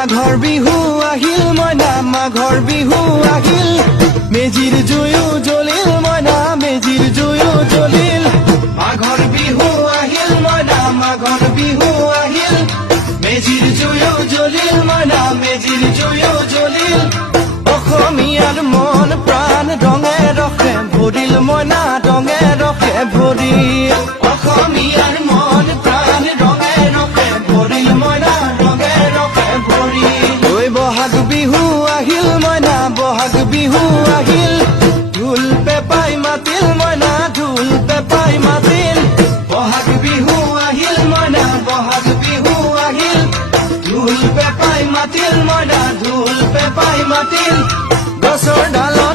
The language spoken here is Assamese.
মাঘৰ বিহু আহিল মইনা মাঘৰ বিহু আহিল মেজিৰ জুয়ো জ্বলিল মইনা মেজিৰ জুয়ো জ্বলিল মাঘৰ বিহু আহিল মইনা মাঘৰ বিহু আহিল মেজিৰ জুয়ো জ্বলিল মইনা মেজিৰ জুয়ো জ্বলিল অসমীয়াৰ মন প্ৰাণ ৰঙে ৰসে ভৰিল মইনা ৰঙে ৰসে ভৰিল অসমীয়াৰ মন প্ৰাণ ৰঙে ৰসে ভৰিল মইনা ৰঙে ৰসে ভৰিল ঐ বহাগ বিহু আহিল মইনা বহাগ বিহু আহিল ঢোল পেপাই মাতিল মইনা ঢোল পেপাই মাতিল বহাগ বিহু আহিল মইনা বহাগ বিহু আহিল ঢোল পেপাই মাতিল মইনা ঢোল পেপাই মাতিল গছৰ ডালত